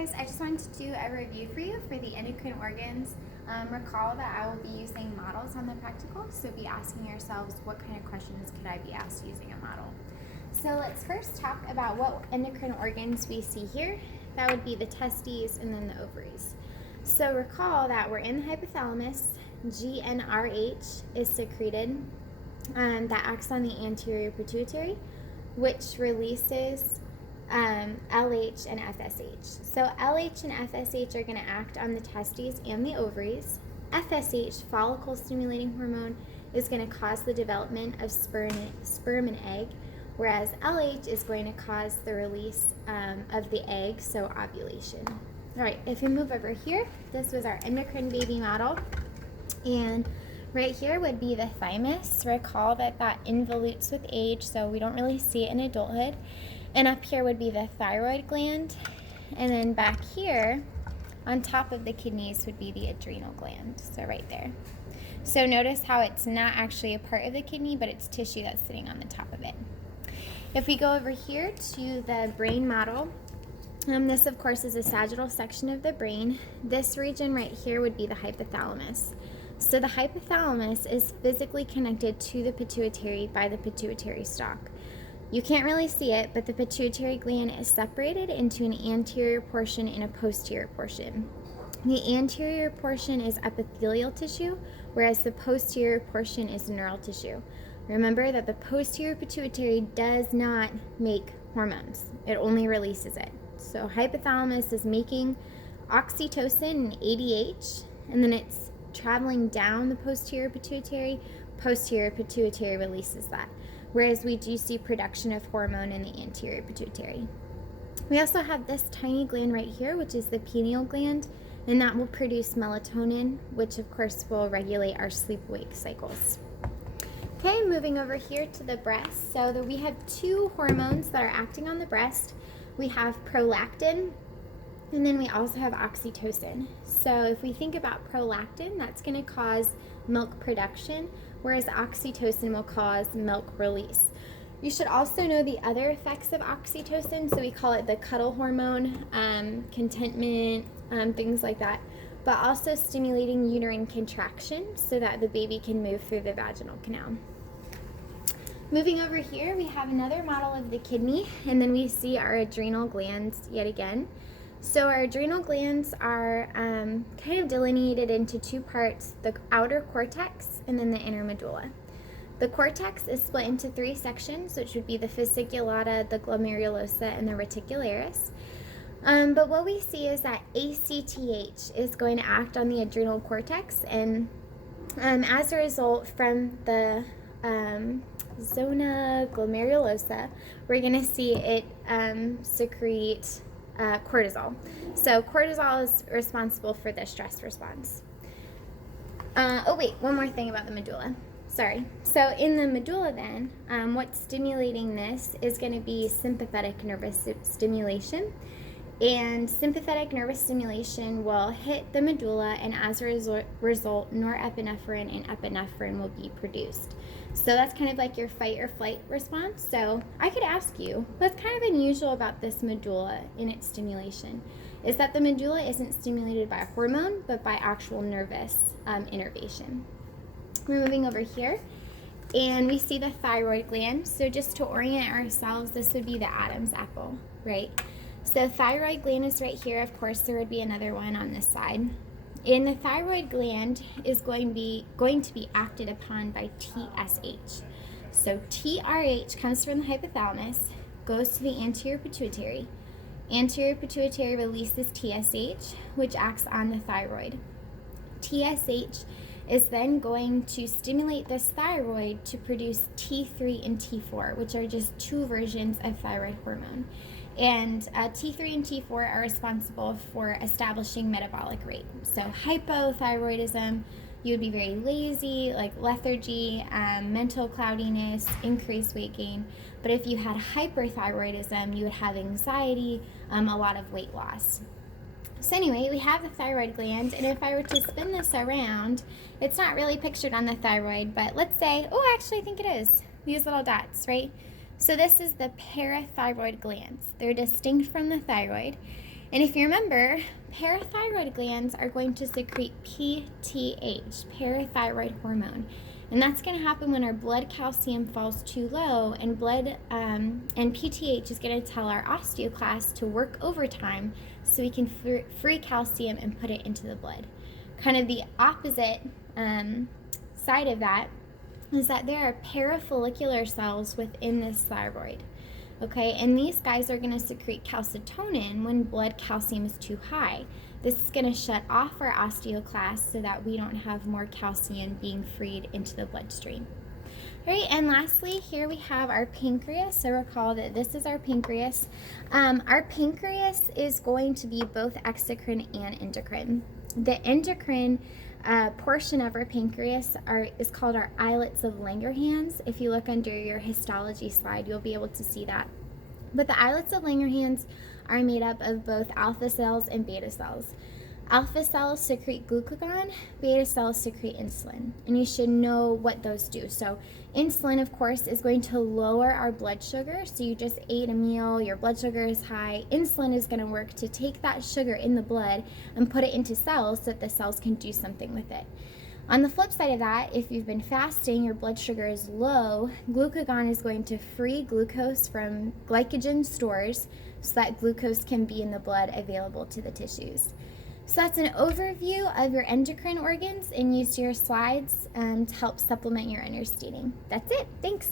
guys, I just wanted to do a review for you for the endocrine organs. Recall that I will be using models on the practical, so be asking yourselves what kind of questions could I be asked using a model. So let's first talk about what endocrine organs we see here. That would be the testes and then the ovaries. So recall that we're in the hypothalamus. GnRH is secreted that acts on the anterior pituitary, which releases LH and FSH. So LH and FSH are going to act on the testes and the ovaries. FSH, follicle stimulating hormone, is going to cause the development of sperm and egg, whereas LH is going to cause the release of the egg, so ovulation. All right, if we move over here, this was our endocrine baby model, and right here would be the thymus. Recall that involutes with age, so we don't really see it in adulthood. And up here would be the thyroid gland. And then back here, on top of the kidneys, would be the adrenal gland. So right there. So notice how it's not actually a part of the kidney, but it's tissue that's sitting on the top of it. If we go over here to the brain model, this of course is a sagittal section of the brain. This region right here would be the hypothalamus. So the hypothalamus is physically connected to the pituitary by the pituitary stalk. You can't really see it, but the pituitary gland is separated into an anterior portion and a posterior portion. The anterior portion is epithelial tissue, whereas the posterior portion is neural tissue. Remember that the posterior pituitary does not make hormones. It only releases it. So hypothalamus is making oxytocin and ADH, and then it's traveling down the posterior pituitary releases that. Whereas we do see production of hormone in the anterior pituitary. We also have this tiny gland right here, which is the pineal gland, and that will produce melatonin, which of course will regulate our sleep-wake cycles. Okay, moving over here to the breast. So we have two hormones that are acting on the breast. We have prolactin, and then we also have oxytocin. So if we think about prolactin, that's going to cause milk production, whereas oxytocin will cause milk release. You should also know the other effects of oxytocin, so we call it the cuddle hormone, contentment, things like that, but also stimulating uterine contraction so that the baby can move through the vaginal canal. Moving over here, we have another model of the kidney, and then we see our adrenal glands yet again. So our adrenal glands are kind of delineated into two parts, the outer cortex and then the inner medulla. The cortex is split into three sections, which would be the fasiculata, the glomerulosa, and the reticularis. But what we see is that ACTH is going to act on the adrenal cortex, and as a result from the zona glomerulosa, we're going to see it secrete cortisol. So cortisol is responsible for the stress response. One more thing about the medulla. Sorry. So in the medulla then, what's stimulating this is going to be sympathetic nervous stimulation. And sympathetic nervous stimulation will hit the medulla, and as a result, norepinephrine and epinephrine will be produced. So that's kind of like your fight or flight response. So I could ask you, what's kind of unusual about this medulla in its stimulation is that the medulla isn't stimulated by a hormone, but by actual nervous innervation. We're moving over here, and we see the thyroid gland. So just to orient ourselves, this would be the Adam's apple, right? So thyroid gland is right here. Of course, there would be another one on this side. And the thyroid gland is going to be acted upon by TSH. So TRH comes from the hypothalamus, goes to the anterior pituitary. Anterior pituitary releases TSH, which acts on the thyroid. TSH is then going to stimulate this thyroid to produce T3 and T4, which are just two versions of thyroid hormone. And T3 and T4 are responsible for establishing metabolic rate. So hypothyroidism, you would be very lazy, like lethargy, mental cloudiness, increased weight gain. But if you had hyperthyroidism, you would have anxiety, a lot of weight loss. So anyway, we have the thyroid gland, and if I were to spin this around, it's not really pictured on the thyroid, but let's say, actually I think it is, these little dots, right? So this is the parathyroid glands. They're distinct from the thyroid, And if you remember, parathyroid glands are going to secrete PTH, parathyroid hormone. And that's going to happen when our blood calcium falls too low, and PTH is going to tell our osteoclast to work overtime so we can free calcium and put it into the blood. Kind of the opposite side of that is that there are parafollicular cells within this thyroid. Okay, and these guys are going to secrete calcitonin when blood calcium is too high. This is going to shut off our osteoclast so that we don't have more calcium being freed into the bloodstream. All right, and lastly, here we have our pancreas. So recall that this is our pancreas. Our pancreas is going to be both exocrine and endocrine. The endocrine portion of our pancreas is called our islets of Langerhans. If you look under your histology slide, you'll be able to see that. But the islets of Langerhans are made up of both alpha cells and beta cells. Alpha cells secrete glucagon, beta cells secrete insulin, and you should know what those do. So insulin, of course, is going to lower our blood sugar. So you just ate a meal, your blood sugar is high. Insulin is going to work to take that sugar in the blood and put it into cells so that the cells can do something with it. On the flip side of that, if you've been fasting, your blood sugar is low, glucagon is going to free glucose from glycogen stores so that glucose can be in the blood available to the tissues. So that's an overview of your endocrine organs, and use your slides to help supplement your understanding. That's it. Thanks.